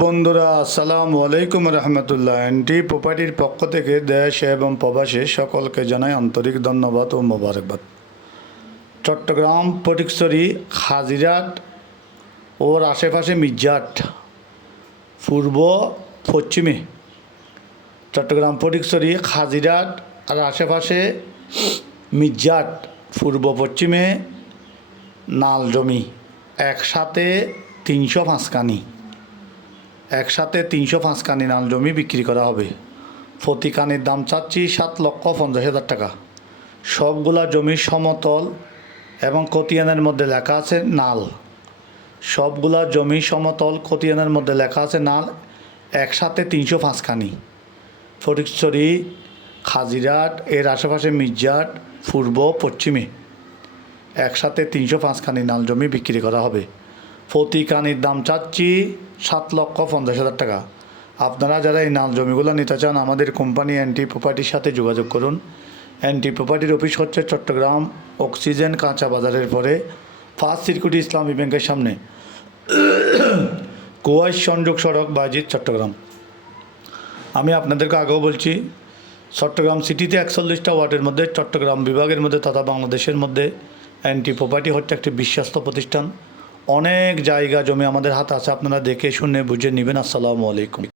বন্ধুরা, আসসালামু আলাইকুম রহমতুল্লাহ। এনটি প্রপার্টির পক্ষ থেকে দেশ এবং প্রবাসে সকলকে জানাই আন্তরিক ধন্যবাদ ও মোবারকবাদ। চট্টগ্রাম ফটিকছড়ি হাজিরাট ওর আশেপাশে মির্জাট পূর্ব পশ্চিমে, চট্টগ্রাম ফটিকছড়ি হাজিরাট আর আশেপাশে মির্জাট পূর্ব পশ্চিমে নাল জমি একসাথে 305 কানি, একসাথে 305 কানি নাল জমি বিক্রি করা হবে। প্রতি কানির দাম চাচ্ছি 7,50,000 টাকা। সবগুলা জমি সমতল এবং খতিয়ানের মধ্যে লেখা আছে নাল। সবগুলা জমি সমতল, খতিয়ানের মধ্যে লেখা আছে নাল। একসাথে 305 কানি। ফটিকছড়ি হাজিরাট এর আশেপাশে মির্জাট পূর্ব পশ্চিমে একসাথে 305 কানি নাল জমি বিক্রি করা হবে। প্রতি কানির দাম চাচ্ছি 7,50,000 টাকা। আপনারা যারা এই নাল জমিগুলো নিতে চান আমাদের কোম্পানি এনটি প্রপার্টির সাথে যোগাযোগ করুন। এনটি প্রপার্টির অফিস হচ্ছে চট্টগ্রাম অক্সিজেন কাঁচা বাজারের পরে ফার্স্ট সিকিউরিটি ইসলামী ব্যাংকের সামনে, কুয়াইশ সংযোগ সড়ক, বাজিত, চট্টগ্রাম। আমি আপনাদেরকে আগেও বলছি, চট্টগ্রাম সিটিতে 41টা ওয়ার্ডের মধ্যে, চট্টগ্রাম বিভাগের মধ্যে তথা বাংলাদেশের মধ্যে এনটি প্রপার্টি হচ্ছে একটি বিশ্বস্ত প্রতিষ্ঠান। অনেক জায়গা জমি আমাদের হাতে আছে, আপনারা দেখে শুনে বুঝে নেবেন। আসসালামু আলাইকুম।